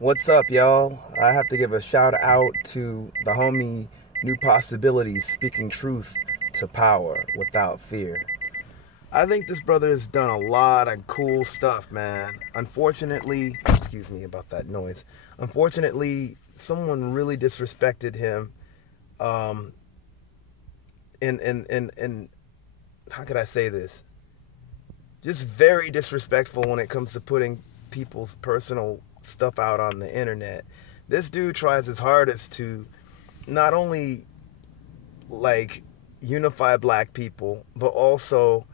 What's up, y'all? I have to give a shout out to the homie New Possibilities, speaking truth to power without fear. I think this brother has done a lot of cool stuff, man. Unfortunately, excuse me about that noise. Unfortunately, someone really disrespected him. Um, and how could I say this? Just very disrespectful when it comes to putting people's personal stuff out on the internet. This dude tries his hardest to not only like unify black people, but also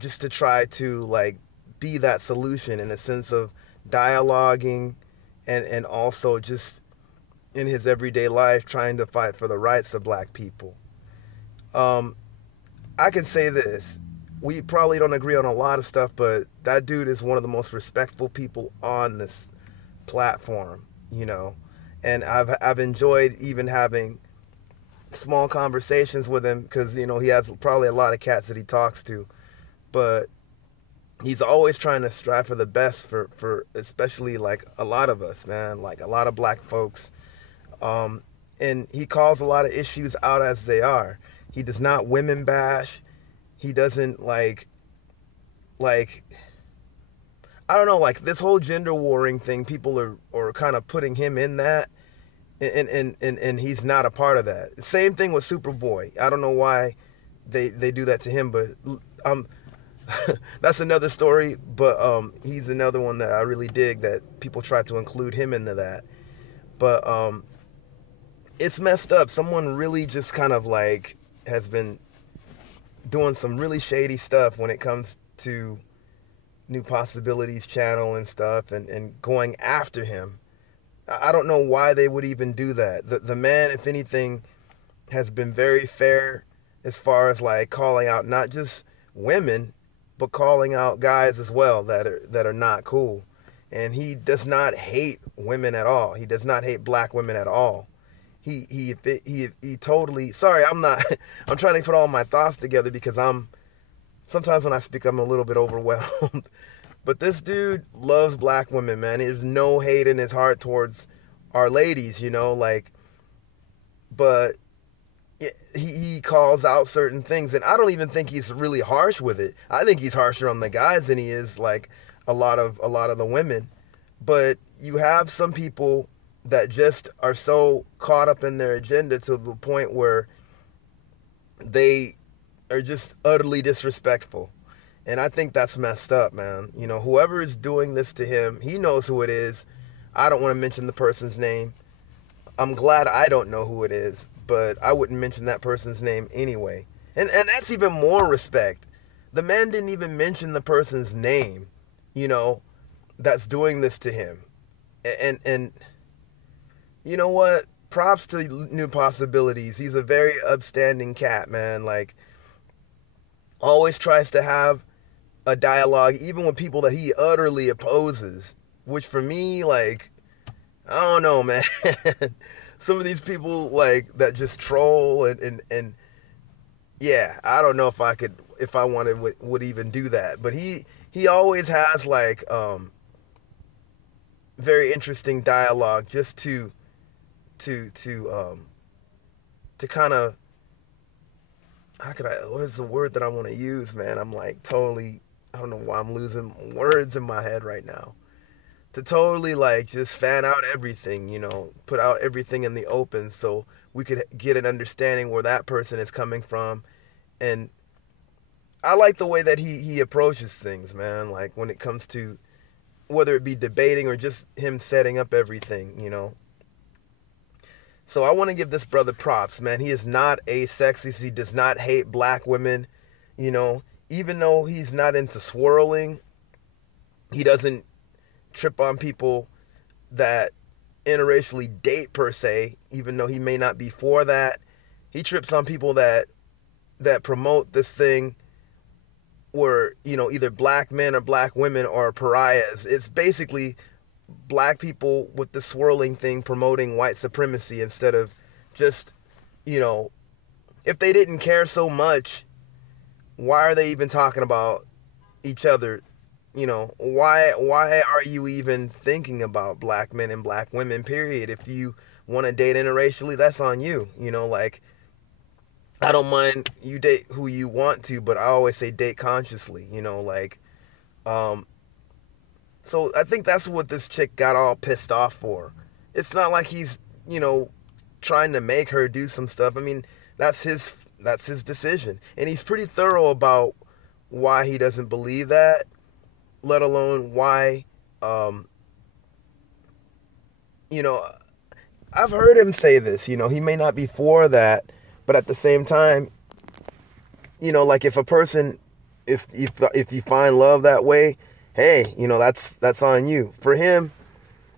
just to try to like be that solution in a sense of dialoguing and also just in his everyday life trying to fight for the rights of black people. Um, I can say this. We probably don't agree on a lot of stuff, but that dude is one of the most respectful people on this platform, you know. And I've enjoyed even having small conversations with him because, you know, he has probably a lot of cats that he talks to, but he's always trying to strive for the best for especially like a lot of us, man, like a lot of black folks. Um, and he calls a lot of issues out as they are. He does not women bash. He doesn't like I don't know, like this whole gender warring thing, people are kind of putting him in that, and he's not a part of that. Same thing with Superboy. I don't know why they do that to him, but um that's another story. But he's another one that I really dig that people try to include him into that. But it's messed up. Someone really just kind of like has been doing some really shady stuff when it comes to New Possibilities channel and stuff, and going after him. I don't know why they would even do that. The man, if anything, has been very fair as far as like calling out not just women, but calling out guys as well that are not cool. And he does not hate women at all. He does not hate black women at all. He totally, sorry, I'm not I'm trying to put all my thoughts together because sometimes when I speak I'm a little bit overwhelmed. But this dude loves black women, man. There's no hate in his heart towards our ladies, you know, like, but he calls out certain things, and I don't even think he's really harsh with it. I think he's harsher on the guys than he is like a lot of the women. But you have some people that just are so caught up in their agenda to the point where they are just utterly disrespectful. And I think that's messed up, man. You know, whoever is doing this to him, he knows who it is. I don't want to mention the person's name. I'm glad I don't know who it is, but I wouldn't mention that person's name anyway. And that's even more respect. The man didn't even mention the person's name, you know, that's doing this to him. And you know what? Props to New Possibilities. He's a very upstanding cat, man. Like, always tries to have a dialogue, even with people that he utterly opposes. Which for me, like, I don't know, man. Some of these people, like, that just troll and yeah, I don't know if I wanted would even do that. But he always has, like, very interesting dialogue just to kind of, what's the word that I want to use, man? I'm like totally, I don't know why I'm losing words in my head right now. To totally like just fan out everything, you know, put out everything in the open so we could get an understanding where that person is coming from. And I like the way that he approaches things, man. Like when it comes to whether it be debating or just him setting up everything, you know. So I want to give this brother props, man. He is not a sexist. He does not hate black women, you know. Even though he's not into swirling, he doesn't trip on people that interracially date per se, even though he may not be for that. He trips on people that promote this thing where, you know, either black men or black women are pariahs. It's basically black people with the swirling thing promoting white supremacy instead of just, you know, if they didn't care so much, why are they even talking about each other You know, why are you even thinking about black men and black women, period? If you want to date interracially, that's on you. You know, like, I don't mind you date who you want to, but I always say date consciously, you know, like, um so I think that's what this chick got all pissed off for. It's not like he's, you know, trying to make her do some stuff. I mean, that's his decision. And he's pretty thorough about why he doesn't believe that, let alone why, um you know, I've heard him say this, you know, he may not be for that, but at the same time, you know, like, if a person, if you find love that way, hey, you know, that's on you. For him,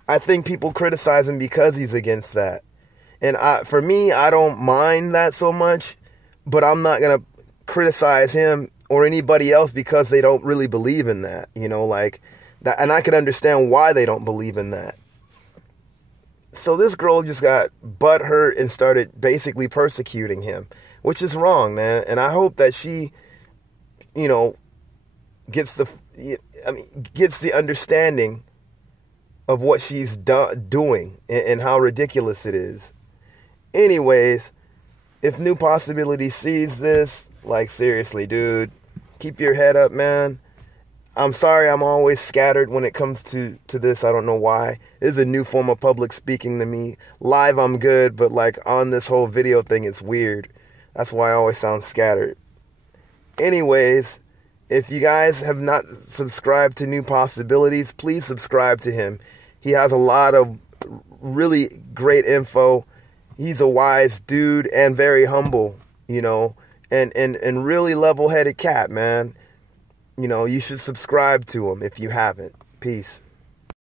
I think people criticize him because he's against that. And for me, I don't mind that so much, but I'm not going to criticize him or anybody else because they don't really believe in that, you know, like that. And I can understand why they don't believe in that. So this girl just got butthurt and started basically persecuting him, which is wrong, man. And I hope that she, you know, gets the understanding of what she's doing and how ridiculous it is. Anyways, if New Possibility sees this, like, seriously, dude, keep your head up, man. I'm sorry I'm always scattered when it comes to this. I don't know why. This is a new form of public speaking to me. Live, I'm good, but, like, on this whole video thing, it's weird. That's why I always sound scattered. Anyways, if you guys have not subscribed to New Possibilities, please subscribe to him. He has a lot of really great info. He's a wise dude and very humble, you know, and really level-headed cat, man. You know, you should subscribe to him if you haven't. Peace.